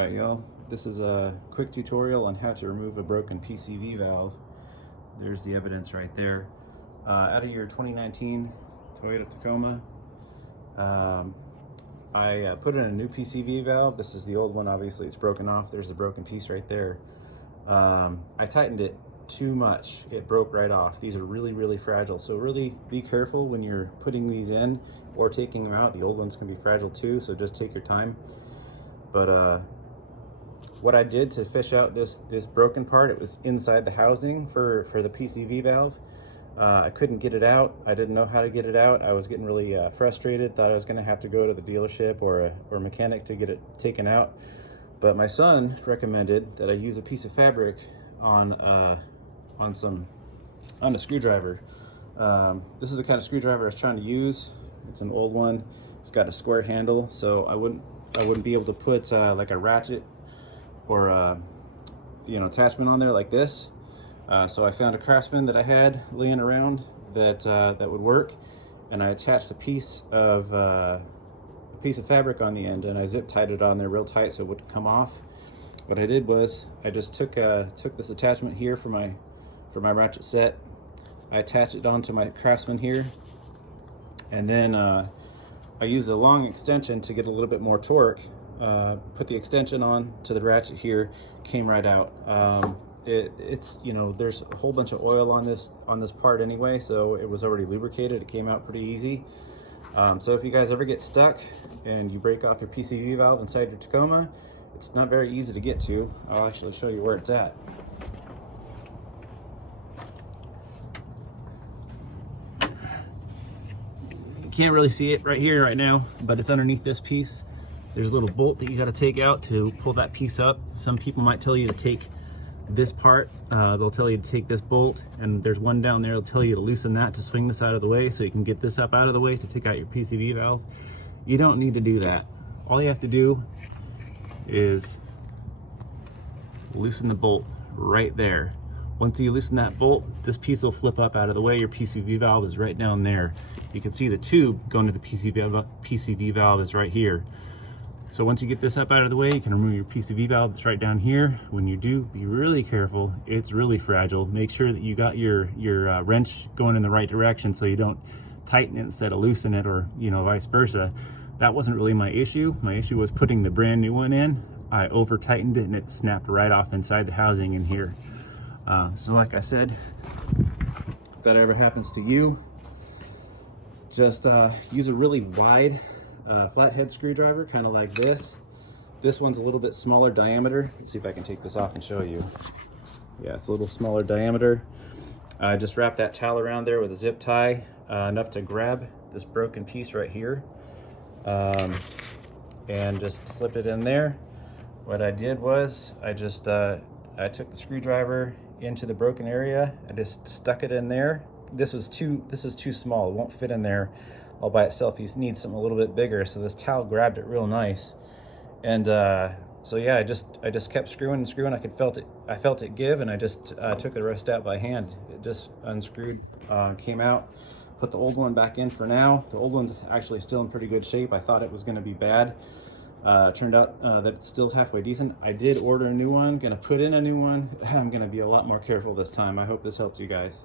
Alright y'all, this is a quick tutorial on how to remove a broken PCV valve. There's the evidence right there. Out of your 2019 Toyota Tacoma, I put in a new PCV valve. This is the old one, obviously it's broken off. There's a broken piece right there. I tightened it too much. It broke right off. These are really fragile, so really be careful when you're putting these in or taking them out. The old ones can be fragile too, so just take your time. But what I did to fish out this broken part, it was inside the housing for the PCV valve. I couldn't get it out. I didn't know how to get it out. I was getting really frustrated. Thought I was going to have to go to the dealership or a mechanic to get it taken out. But my son recommended that I use a piece of fabric on a screwdriver. This is the kind of screwdriver I was trying to use. It's an old one. It's got a square handle, so I wouldn't be able to put like a ratchet or attachment on there like this. So I found a Craftsman that I had laying around that would work, and I attached a piece of fabric on the end, and I zip tied it on there real tight so it wouldn't come off. What I did was I just took this attachment here for my ratchet set. I attached it onto my Craftsman here, and then I used a long extension to get a little bit more torque. Put the extension on to the ratchet here, came right out. It's there's a whole bunch of oil on this part anyway, so it was already lubricated. It came out pretty easy. So if you guys ever get stuck and you break off your PCV valve inside your Tacoma, it's not very easy to get to. I'll actually show you where it's at. You can't really see it right here right now, but it's underneath this piece. There's a little bolt that you got to take out to pull that piece up. Some people might tell you to take this part. They'll tell you to take this bolt, and there's one down there. They'll tell you to loosen that to swing this out of the way so you can get this up out of the way to take out your PCV valve. You don't need to do that. All you have to do is loosen the bolt right there. Once you loosen that bolt, this piece will flip up out of the way. Your PCV valve is right down there. You can see the tube going to the PCV valve is right here. So once you get this up out of the way, you can remove your PCV valve that's right down here. When you do, be really careful. It's really fragile. Make sure that you got your wrench going in the right direction so you don't tighten it instead of loosen it, or vice versa. That wasn't really my issue. My issue was putting the brand new one in. I over tightened it and it snapped right off inside the housing in here. So like I said, if that ever happens to you, just use a really wide flathead screwdriver, kind of like this. This one's a little bit smaller diameter. Let's see if I can take this off and show you. Yeah, it's a little smaller diameter. Just wrap that towel around there with a zip tie, enough to grab this broken piece right here, and just slip it in there. What I did was I just I took the screwdriver into the broken area. I just stuck it in there. This is too small. It won't fit in there all by itself. You need something a little bit bigger. So this towel grabbed it real nice, and so yeah, I just kept screwing and screwing. I felt it give, and I just took the rest out by hand. It just unscrewed, came out. Put the old one back in for now. The old one's actually still in pretty good shape. I thought it was going to be bad. Turned out that it's still halfway decent. I did order a new one. Gonna put in a new one. I'm gonna be a lot more careful this time. I hope this helps you guys.